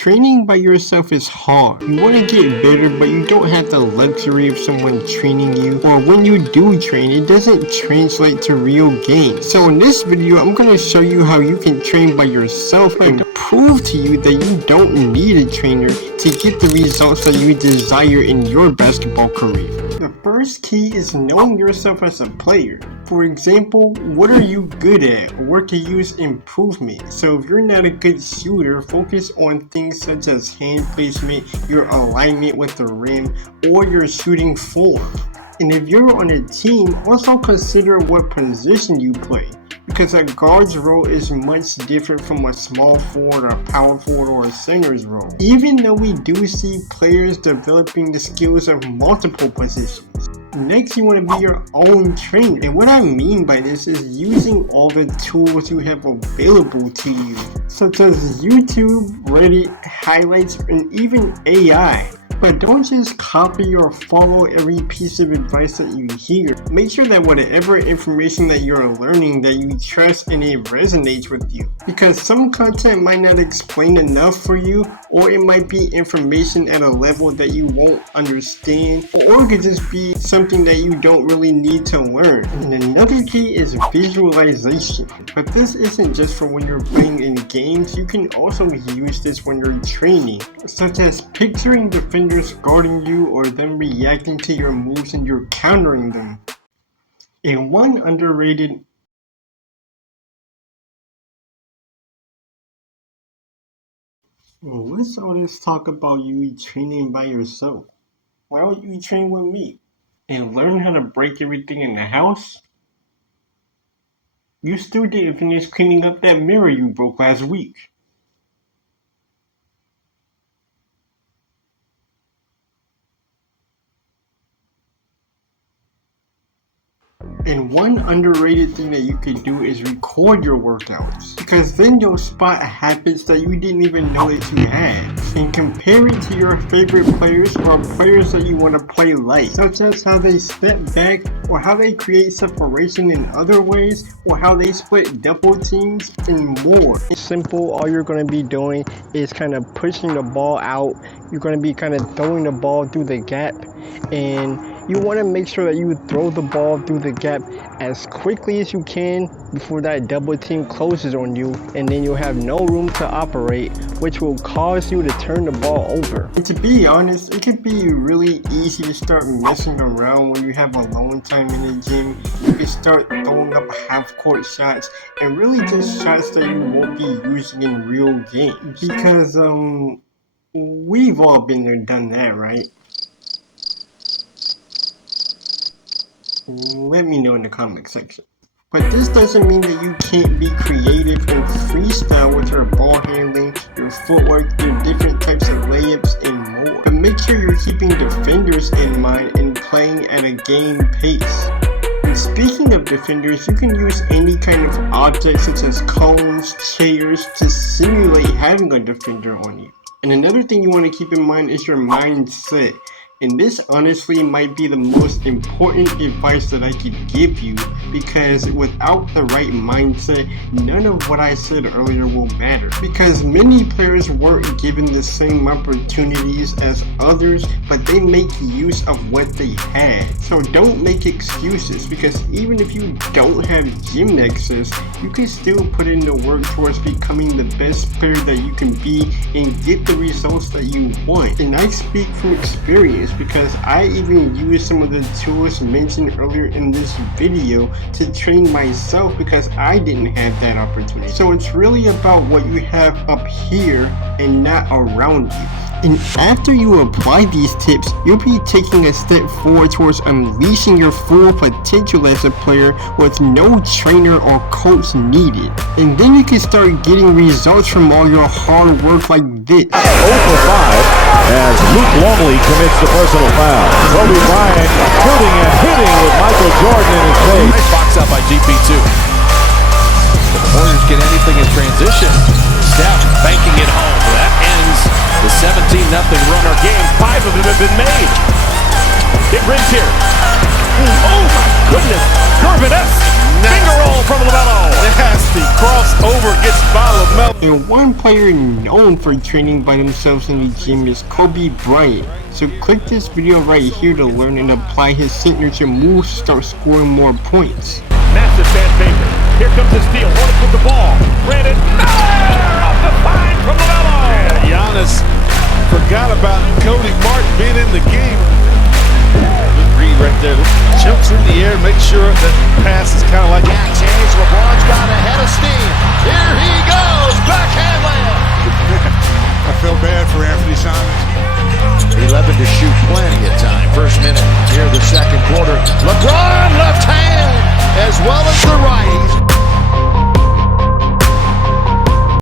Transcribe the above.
Training by yourself is hard. You want to get better, but you don't have the luxury of someone training you, or when you do train, it doesn't translate to real gains. So in this video, I'm going to show you how you can train by yourself and prove to you that you don't need a trainer to get the results that you desire in your basketball career. The first key is knowing yourself as a player. For example, what are you good at? Where to use improvement? So if you're not a good shooter, focus on things such as hand placement, your alignment with the rim, or your shooting form. And if you're on a team, also consider what position you play, because a guard's role is much different from a small forward, a power forward, or a center's role. Even though we do see players developing the skills of multiple positions. Next, you want to be your own trainer. And what I mean by this is using all the tools you have available to you, such as YouTube, Reddit, highlights, and even AI. But don't just copy or follow every piece of advice that you hear. Make sure that whatever information that you're learning, that you trust and it resonates with you. Because some content might not explain enough for you, or it might be information at a level that you won't understand, or it could just be something that you don't really need to learn. And another key is visualization. But this isn't just for when you're playing in games, you can also use this when you're training, such as picturing defenders guarding you or them reacting to your moves and you're countering them. And one underrated let's all this talk about you training by yourself. Why don't you train with me and learn how to break everything in the house? You still didn't finish cleaning up that mirror you broke last week. And one underrated thing that you could do is record your workouts, because then you'll spot habits that you didn't even know that you had, and compare it to your favorite players or players that you want to play like, such as how they step back, or how they create separation in other ways, or how they split double teams, and more. Simple, all you're going to be doing is kind of pushing the ball out. You're going to be kind of throwing the ball through the gap, and you want to make sure that you throw the ball through the gap as quickly as you can before that double team closes on you, and then you'll have no room to operate, which will cause you to turn the ball over. And to be honest, it can be really easy to start messing around when you have alone time in the gym. You can start throwing up half-court shots, and really just shots that you won't be using in real games. Because we've all been there, done that, right? Let me know in the comment section. But this doesn't mean that you can't be creative and freestyle with your ball handling, your footwork, your different types of layups, and more. But make sure you're keeping defenders in mind and playing at a game pace. And speaking of defenders, you can use any kind of object such as cones, chairs to simulate having a defender on you. And another thing you want to keep in mind is your mindset. And this honestly might be the most important advice that I could give you, because without the right mindset, none of what I said earlier will matter. Because many players weren't given the same opportunities as others, but they make use of what they had. So don't make excuses, because even if you don't have gym access, you can still put in the work towards becoming the best player that you can be and get the results that you want. And I speak from experience, because I even used some of the tools mentioned earlier in this video to train myself, because I didn't have that opportunity. So it's really about what you have up here and not around you. And after you apply these tips, you'll be taking a step forward towards unleashing your full potential as a player with no trainer or coach needed. And then you can start getting results from all your hard work like this. 0 for 5 as Luke Longley commits the personal foul. Kobe Bryant shooting and hitting with Michael Jordan in his face. Nice box out by GP2. The Warriors get anything in transition. Steph banking it home. That ends the 17-0 run. Our game, 5 of them have been made. Big rings here. Oh my goodness. Gervin Finger roll from LaMelo. Nasty crossover gets by LaMelo. And one player known for training by themselves in the gym is Kobe Bryant. So click this video right here to learn and apply his signature moves to start scoring more points. Massive fan favorite. Here comes the steal. Hornets with the ball. Brandon. Off the find from LaMelo. Yeah, Giannis forgot about Cody Martin being in the game. Good read right there. Jumps in the air, makes sure that pass is kind of like Jack's hands. LeBron's got a head of steam. Here he goes. Backhand layup. I feel bad for Anthony Simons. 11 to shoot, plenty of time. First minute here, the second quarter. LeBron left hand as well as the right.